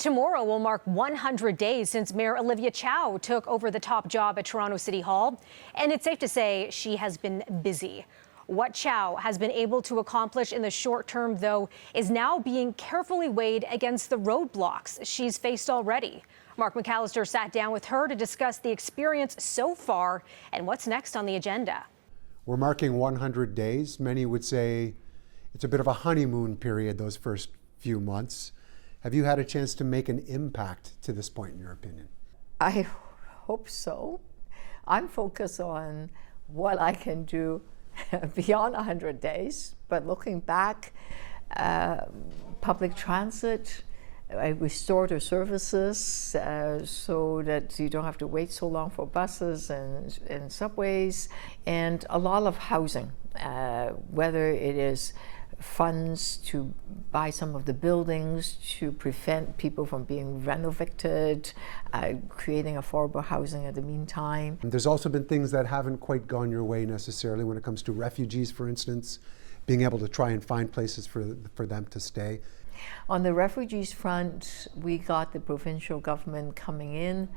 Tomorrow will mark 100 days since Mayor Olivia Chow took over the top job at Toronto City Hall, and it's safe to say she has been busy. What Chow has been able to accomplish in the short term, though, is now being carefully weighed against the roadblocks she's faced already. Mark McAllister sat down with her to discuss the experience so far and what's next on the agenda. We're marking 100 days. Many would say it's a bit of a honeymoon period, those first few months. Have you had a chance to make an impact to this point, in your opinion? I hope so. I'm focused on what I can do beyond 100 days, but looking back, public transit, I restored our services so that you don't have to wait so long for buses and subways, and a lot of housing, whether it is funds to buy some of the buildings to prevent people from being renovated, creating affordable housing in the meantime. There's also been things that haven't quite gone your way necessarily when it comes to refugees, for instance, being able to try and find places for them to stay. On the refugees front, we got the provincial government coming in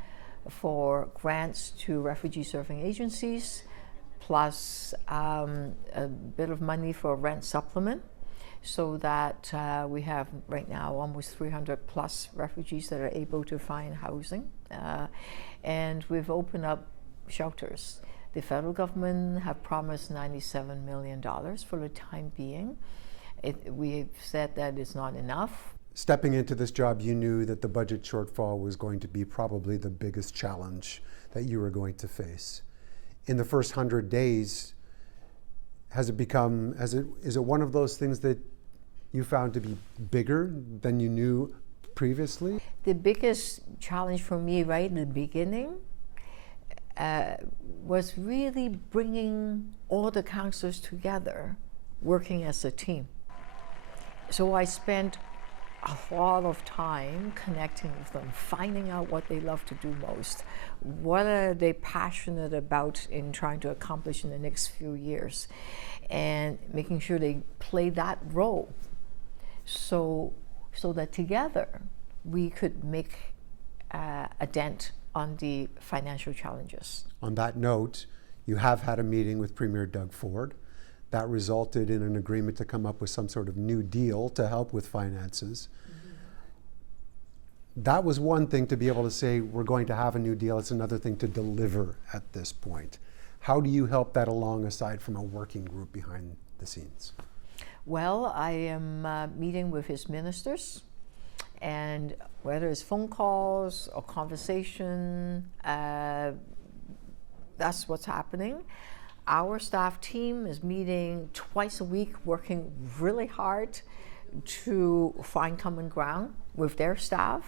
for grants to refugee serving agencies, plus a bit of money for a rent supplement, so that we have right now almost 300 plus refugees that are able to find housing. And we've opened up shelters. The federal government have promised $97 million for the time being. We've said that it's not enough. Stepping into this job, you knew that the budget shortfall was going to be probably the biggest challenge that you were going to face. In the first 100 days, is it one of those things that you found to be bigger than you knew previously? The biggest challenge for me right in the beginning was really bringing all the councillors together, working as a team. So I spent a lot of time connecting with them, finding out what they love to do most, what are they passionate about in trying to accomplish in the next few years, and making sure they play that role so that together we could make a dent on the financial challenges. On that note, you have had a meeting with Premier Doug Ford. That resulted in an agreement to come up with some sort of new deal to help with finances. Mm-hmm. That was one thing to be able to say, we're going to have a new deal. It's another thing to deliver at this point. How do you help that along aside from a working group behind the scenes? Well, I am meeting with his ministers, and whether it's phone calls or conversation, that's what's happening. Our staff team is meeting twice a week, working really hard to find common ground with their staff,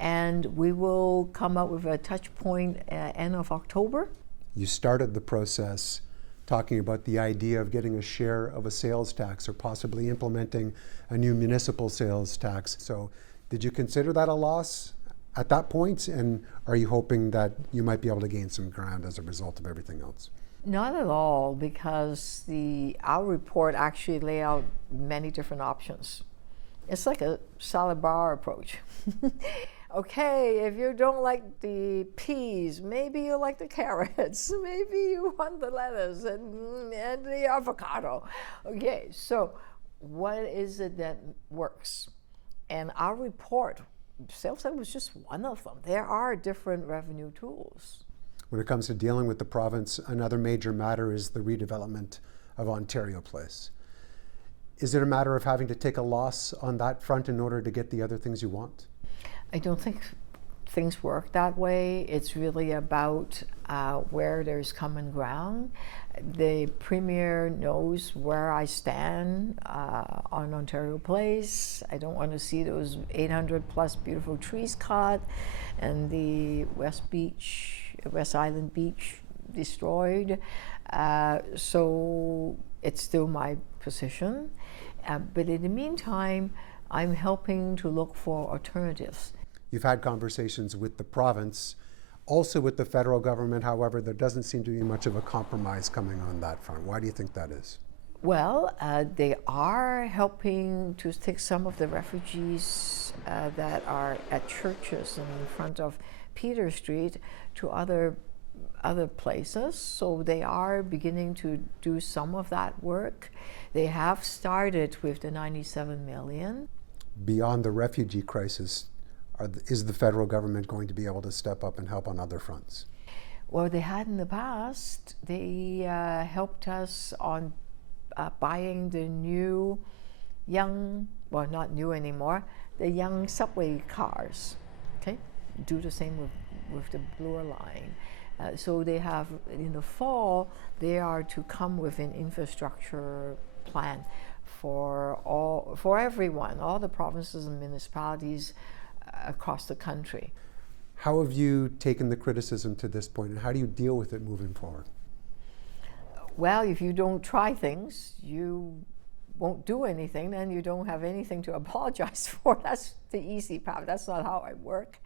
and we will come up with a touch point end of October. You started the process talking about the idea of getting a share of a sales tax or possibly implementing a new municipal sales tax. So did you consider that a loss at that point? And are you hoping that you might be able to gain some ground as a result of everything else? Not at all, because our report actually lay out many different options. It's like a salad bar approach. Okay, if you don't like the peas, maybe you like the carrots, maybe you want the lettuce and the avocado. Okay, so what is it that works? And our report, sales tax was just one of them. There are different revenue tools. When it comes to dealing with the province, another major matter is the redevelopment of Ontario Place. Is it a matter of having to take a loss on that front in order to get the other things you want? I don't think things work that way. It's really about where there's common ground. The Premier knows where I stand on Ontario Place. I don't want to see those 800 plus beautiful trees cut and the West Island Beach destroyed. So it's still my position. But in the meantime, I'm helping to look for alternatives. You've had conversations with the province, also with the federal government. However, there doesn't seem to be much of a compromise coming on that front. Why do you think that is? Well, they are helping to take some of the refugees that are at churches in front of Peter Street to other places. So they are beginning to do some of that work. They have started with the 97 million. Beyond the refugee crisis, is the federal government going to be able to step up and help on other fronts? Well, they had in the past. They helped us on buying the new young, well, not new anymore, the young subway cars. Okay, do the same with the Bloor line. So they have, in the fall, they are to come with an infrastructure plan for everyone, all the provinces and municipalities across the country. How have you taken the criticism to this point, and how do you deal with it moving forward? Well, if you don't try things, you won't do anything, then you don't have anything to apologize for. That's the easy part. That's not how I work.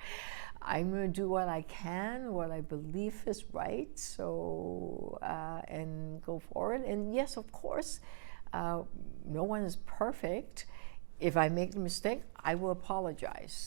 I'm going to do what I can, what I believe is right, so and go forward. And yes, of course, no one is perfect. If I make a mistake, I will apologize.